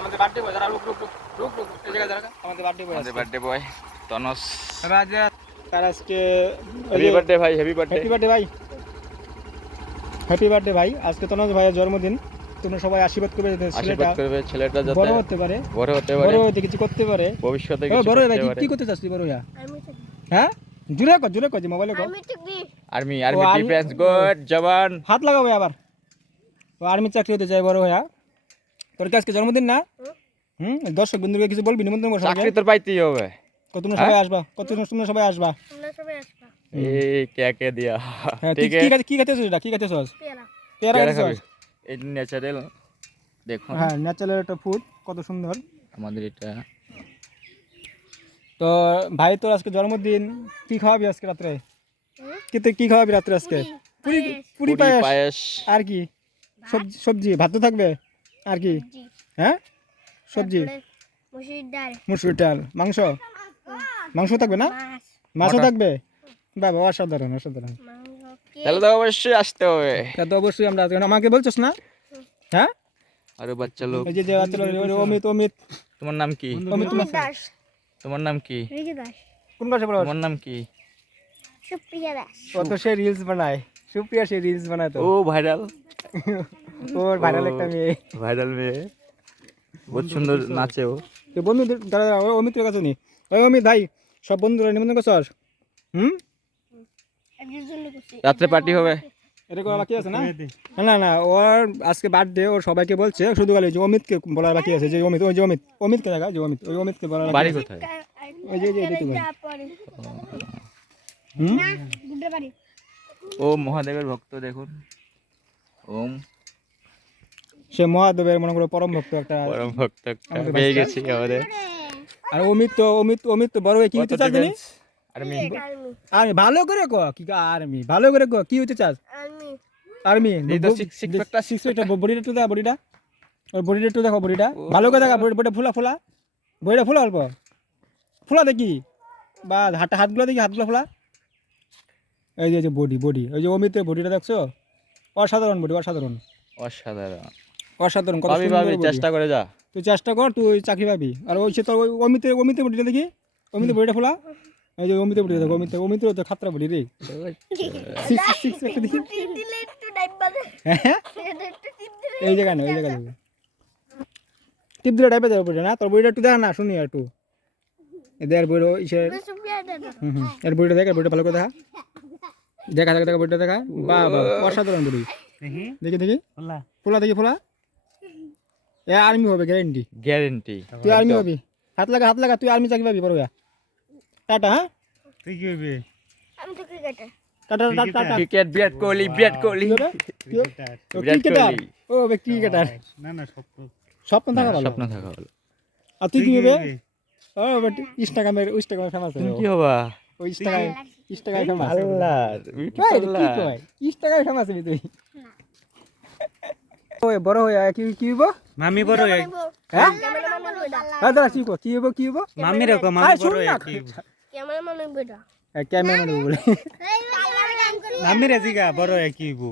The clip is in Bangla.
আমাদের বার্থডে বয়, যারা রুক এই জায়গায় যারা আমাদের বার্থডে বয় তনস। তার আজকে হ্যাপি বার্থডে ভাই, হ্যাপি বার্থডে ভাই, হ্যাপি বার্থডে ভাই। আজকে তনস ভাইয়ের জন্মদিন, তোমরা সবাই আশীর্বাদ করবে ছেলেটা যাতে বড় হতে পারে, বড় হতে কিছু করতে পারে ভবিষ্যতে। বড় ভাই কি করতে চাচ্ছিস বড় হইয়া? হ্যাঁ জুরে কর যে মোবাইলে কর। আর্মি ডিফেন্স গুড জওয়ান। হাত লাগাবে আবার। ও আর্মি চাকরি হতে চায় বড় হইয়া। তোর কি আজকে জন্মদিন না? দর্শক বন্ধুকে কিছু বলবি, নিমন্ত্রণ করছ? চাকরি তোর পাইতেই হবে। তোমরা সবাই আসবা, তোমরা সবাই আসবা। এই কে দিয়া ঠিক আছে। কি খাইতেছস এটা? কি খাইতেছস? পেয়ারা খাইতেছস? এই ন্যাচারাল দেখো। হ্যাঁ ন্যাচারাল একটা ফুড, কত সুন্দর আমাদের এটা। তো ভাই তোর আজকে জন্মদিন, কি খাওয়াবি আজকে রাত্রে? কি খাওয়াবি রাত্রে আজকে? পুরি পায়েস। আর কি? সবজি ভাত তো থাকবে আর কি? হ্যাঁ সবজি, মুসুরির ডাল, মাংস থাকবে না? মাছও থাকবে। বাবা অসাধারণ। তাহলে তো অবশ্যই আসতে হবে। তা তো অবশ্যই আমরা আসবো। আমাকে বলছস না? হ্যাঁ আরে বাচ্চা লোক, এই যে বাচ্চা লোক অমিত। তোমার নাম কি? অমিত দাস। তোমার নাম কি? রিকি দাস। কোন ক্লাসে পড়ো? তোমার নাম কি? সুপ্রিয়া দাস। ও তো সে রিলস বানায়, সুপ্রিয়া সে রিলস বানায় তো। ও ভাইরাল। ওর ভাইরাল একটা মেয়ে, বহুত সুন্দর নাচে ও। তো বন্ধুদের দাঁড়া অমিতের কাছে নি। ওই অমিত ভাই, সব বন্ধুরা নিমন্ত্রণ করছস? রাত্রে পার্টি হবে। এরকম বাকি আছে না? না ওর আজকে বার্থডে, ওর সবাইকে বলছে, শুধু খালি যে অমিতকে বলার বাকি আছে। যে অমিতকে দেখা, যে ওই অমিতকে বলার বাকি। বাড়ি কোথায়? ওই যে ও মহাদেবের ভক্ত দেখুন। ওম সে মহাদেবের মনে করো পরম ভক্ত একটা পেয়ে গেছি আমাদের। আর অমিত তো বড় হয়ে কি হতে চাস জানি? আর্মি ভালো করে কো। কি আর্মি ভালো করে কো, কি হতে চাস? আর্মি এই তো সিক্স প্যাকটা বডিটা একটু দেখা, বডিটা ওর বডিটা একটু দেখো, বডিটা ভালো করে দেখা। বডিটা ফুলা অল্প ফুলা দেখি, বা হাতগুলো দেখি, হাতগুলো ফুলা। এই যে বডি ওই যে অমিতের বডিটা দেখছো? অসাধারণ বডি, অসাধারণ। কত সুন্দর। চেষ্টা করে যা, তুই চেষ্টা কর, তুই চাকরি পাবি। আর ওই সে তোর অমিতের বডিটা দেখি, অমিতের বডিটা ফুলা। এই যে অমিতের বডি দেখো, অমিতের তো খাতরা বডি রে। সিক্স একটা দেখি। এই জায়গা দেখো, টিপ দিলে টাইপে যাবে বডিটা না? তোর বডিটা একটু দেখা না, শুনি একটু। এদের বড় ইসের এর বডিটা দেখ, বডিটা ভালো করে দেখা বডিটা দেখা। বাহ অসাধারণ বডি। দেখি ফুলা দেখি, ফুলা। এ আর্মি হবে গ্যারেন্টি। তুই আর্মি হবি। হাত লাগা, তুই আর্মি চাকরি পাবি বড় হইয়া। টাটা। হ্যাঁ তুই কি হবি? আমি তো cricketer. Tata. Cricket Virat Kohli. Cricketer. ও ক্রিকেটার। না স্বপ্ন থাকা ভালো। আর তুই কি হবে? ও বাট ইনস্টাগ্রামে ফেমাস। তুমি কি হবা? ওই ইনস্টাগ্রামে ফেমাস। আল্লাহ ইনস্টাগ্রামে ফেমাস তুই। ওই বড় হইয়া কি হইব? মামি বড় হইয়া। হ্যাঁ দাদা কি হইব? মামি রে কো, মামি বড় হইয়া কি হইব? ক্যামেরাম্যান হইব। ক্যামেরাম্যান হইব বলে। মামি রে জিগা বড় হইয়া কি হইব?